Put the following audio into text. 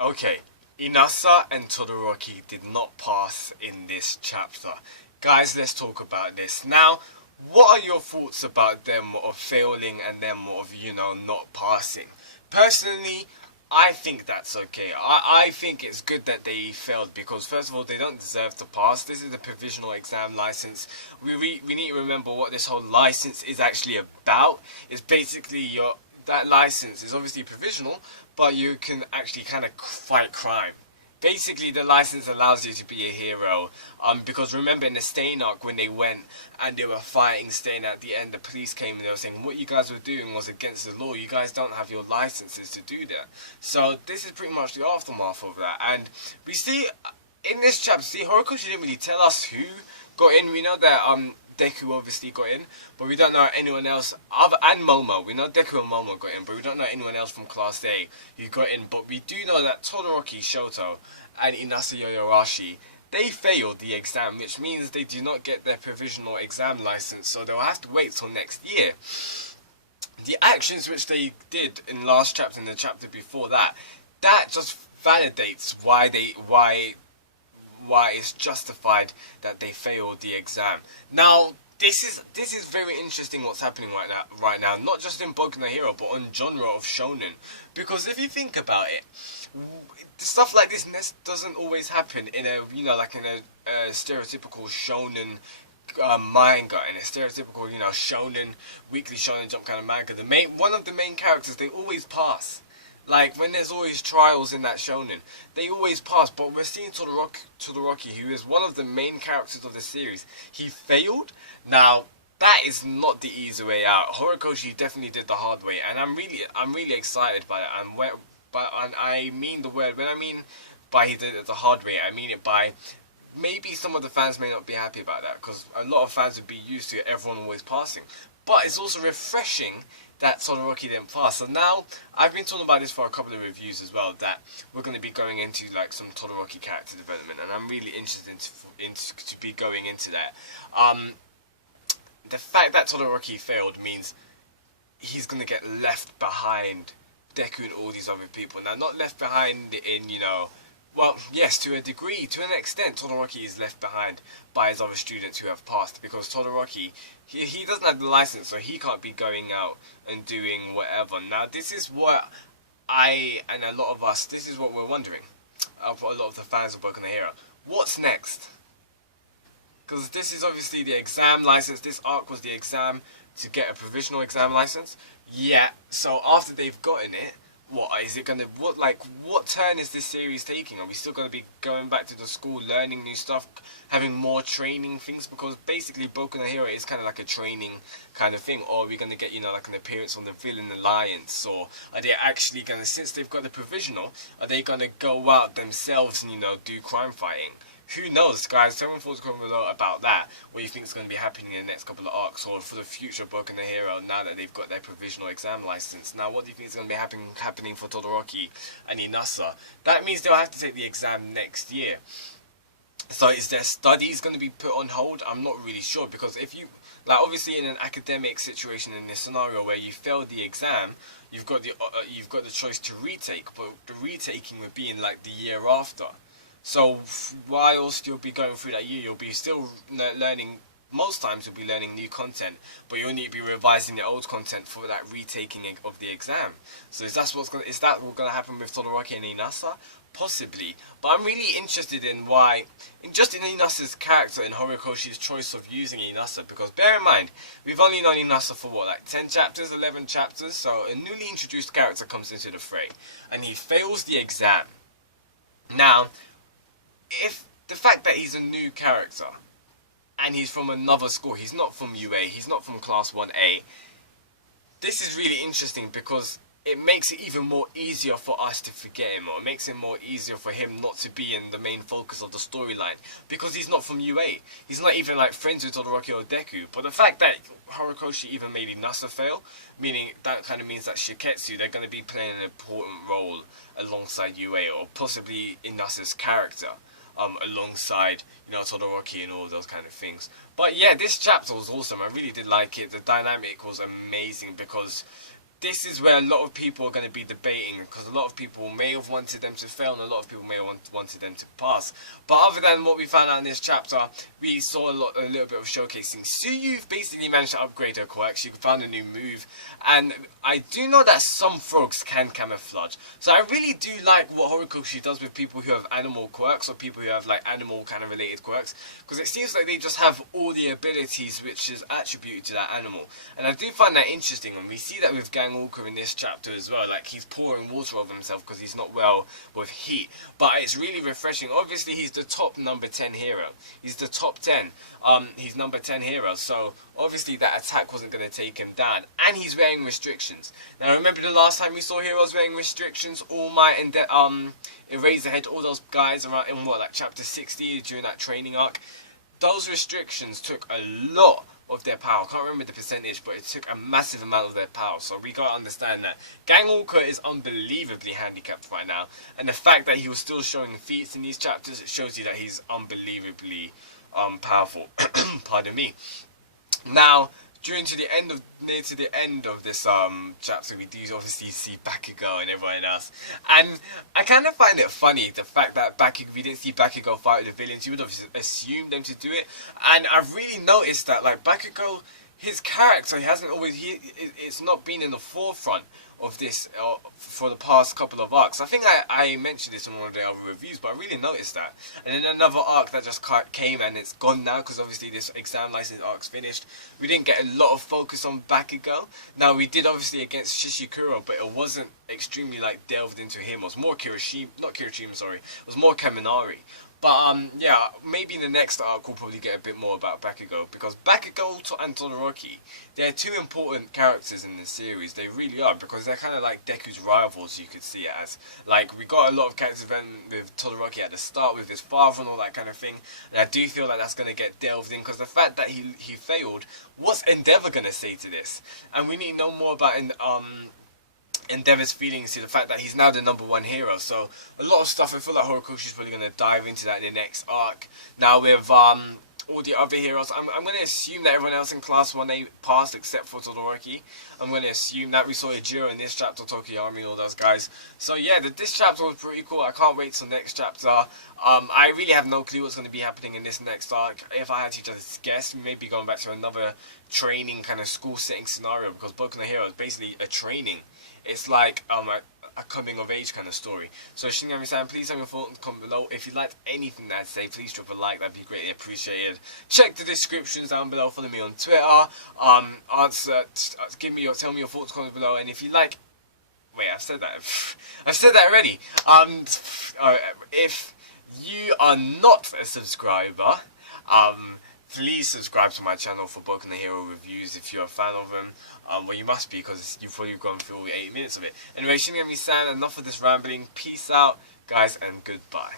Okay, Inasa and Todoroki did not pass in this chapter. Guys, let's talk about this. Now, what are your thoughts about them of failing and them of, not passing? Personally, I think that's okay. I think it's good that they failed because, first of all, they don't deserve to pass. This is a provisional exam license. We need to remember what this whole license is actually about. It's basically that license is obviously provisional, but you can actually kind of fight crime. Basically, the license allows you to be a hero. Because remember in the Stain arc when they went and they were fighting Stain at the end, the police came and they were saying what you guys were doing was against the law. You guys don't have your licenses to do that. So this is pretty much the aftermath of that. And we see in this chapter, Horikoshi didn't really tell us who got in. We know that Deku obviously got in, but we don't know anyone else and Momo. We know Deku and Momo got in, but we don't know anyone else from Class A who got in. But we do know that Todoroki, Shoto, and Inasa Yoyorashi, they failed the exam, which means they do not get their provisional exam license, so they'll have to wait till next year. The actions which they did in last chapter and the chapter before that, that just validates why it's justified that they failed the exam. Now, this is very interesting what's happening right now, not just in Boku no Hero, but on genre of shonen. Because if you think about it, stuff like this doesn't always happen in a stereotypical shonen manga, in a stereotypical shonen weekly shonen jump kind of manga. One of the main characters, they always pass. Like, when there's always trials in that shonen, they always pass, but we're seeing Todoroki, who is one of the main characters of the series. He failed. Now, that is not the easy way out. Horikoshi definitely did the hard way, and I'm really excited by it. And I mean the word, when I mean by he did it the hard way, I mean it by maybe some of the fans may not be happy about that, because a lot of fans would be used to everyone always passing. But it's also refreshing that Todoroki didn't pass. So now, I've been talking about this for a couple of reviews as well, that we're going to be going into like some Todoroki character development, and I'm really interested to be going into that. The fact that Todoroki failed means he's going to get left behind Deku and all these other people. Now, not left behind in, well, yes, to a degree, to an extent, Todoroki is left behind by his other students who have passed, because Todoroki, he doesn't have the license, so he can't be going out and doing whatever. Now, this is what and a lot of us, this is what we're wondering, for a lot of the fans of Boku no Hero. What's next? Because this is obviously the exam license, this arc was the exam to get a provisional exam license. Yeah, so after they've gotten it, what turn is this series taking? Are we still going to be going back to the school, learning new stuff, having more training things? Because basically Boku no Hero is kind of like a training kind of thing. Or are we going to get, like an appearance on the Villain Alliance? Or are they actually going to, since they've got the provisional, are they going to go out themselves and, do crime fighting? Who knows, guys? Someone thought comment below about that. What you think is going to be happening in the next couple of arcs, or for the future of Boku no Hero now that they've got their provisional exam license. Now, what do you think is going to be happening for Todoroki and Inasa? That means they'll have to take the exam next year. So is their studies going to be put on hold? I'm not really sure, because if you, obviously in an academic situation, in this scenario where you failed the exam, you've got the choice to retake, but the retaking would be in the year after. So whilst you'll be going through that year, you'll be still learning. Most times you'll be learning new content, but you'll need to be revising the old content for that retaking of the exam. So is that what's going to happen with Todoroki and Inasa? Possibly. But I'm really interested in in Inasa's character and Horikoshi's choice of using Inasa, because bear in mind, we've only known Inasa for 10 chapters, 11 chapters, so a newly introduced character comes into the fray, and he fails the exam. Now, if the fact that he's a new character and he's from another school, he's not from UA, he's not from Class 1A, this is really interesting because it makes it even more easier for us to forget him, or it makes it more easier for him not to be in the main focus of the storyline, because he's not from UA. He's not even friends with Todoroki or Deku. But the fact that Horikoshi even made Inasa fail, meaning that kind of means that Shiketsu, they're going to be playing an important role alongside UA, or possibly Inasa's character. Alongside, Todoroki and all those kind of things. But yeah, this chapter was awesome. I really did like it. The dynamic was amazing because this is where a lot of people are going to be debating, because a lot of people may have wanted them to fail and a lot of people may have wanted them to pass. But other than what we found out in this chapter, we saw a little bit of showcasing. Suyu's basically managed to upgrade her quirk. She found a new move, and I do know that some frogs can camouflage. So I really do like what Horikoshi does with people who have animal quirks, or people who have like animal kind of related quirks, because it seems like they just have all the abilities which is attributed to that animal. And I do find that interesting, and we see that with Walker in this chapter as well. Like, he's pouring water over himself because he's not well with heat, but it's really refreshing. Obviously he's the top number 10 hero. He's the top 10. He's number 10 hero, so obviously that attack wasn't going to take him down, and he's wearing restrictions. Now remember the last time we saw heroes wearing restrictions, All Might and Eraserhead, all those guys around in what, like chapter 60 during that training arc. Those restrictions took a lot of their power. I can't remember the percentage, but it took a massive amount of their power. So we gotta understand that Walker is unbelievably handicapped right now, and the fact that he was still showing feats in these chapters, it shows you that he's unbelievably powerful. Pardon me. Now, near to the end of this chapter, we do obviously see Bakugo and everyone else, and I kind of find it funny the fact that we didn't see Bakugo fight with the villains. You would have assumed them to do it, and I've really noticed that like Bakugo, his character, it's not been in the forefront of this for the past couple of arcs. I think I mentioned this in one of the other reviews, but I really noticed that. And then another arc that just came and it's gone now, because obviously this exam license arc's finished. We didn't get a lot of focus on Bakugo. Now we did obviously against Shishikuro, but it wasn't extremely like delved into him. It was more it was more Kaminari. But yeah, maybe in the next arc we'll probably get a bit more about Bakugo, because Bakugo and Todoroki, they're two important characters in this series. They really are, because they're kind of like Deku's rivals, you could see it as. Like, we got a lot of character development with Todoroki at the start, with his father and all that kind of thing, and I do feel like that's going to get delved in, because the fact that he failed, what's Endeavor going to say to this? And we need to know more about Endeavor's feelings to the fact that he's now the number 1 hero. So a lot of stuff, I feel like Horikoshi's probably going to dive into that in the next arc. Now with all the other heroes, I'm going to assume that everyone else in Class 1A passed except for Todoroki. I'm going to assume that we saw Ejiro in this chapter, Tokiyami and all those guys. So yeah, this chapter was pretty cool. I can't wait till next chapter. I really have no clue what's going to be happening in this next arc. If I had to just guess, we may be going back to another training kind of school setting scenario, because Boku no Hero is basically a training. It's like a coming of age kind of story. So Shinigami-san, please have your thoughts in the comment below. If you liked anything that I'd say, please drop a like, that'd be greatly appreciated. Check the descriptions down below, follow me on Twitter, tell me your thoughts in the comments below, and if you like, wait, I've said that already. If you are not a subscriber, please subscribe to my channel for Boku no Hero reviews if you're a fan of them. Well, you must be, because you've probably gone through all 8 minutes of it. Anyway, Shinigami-san, enough of this rambling. Peace out, guys, and goodbye.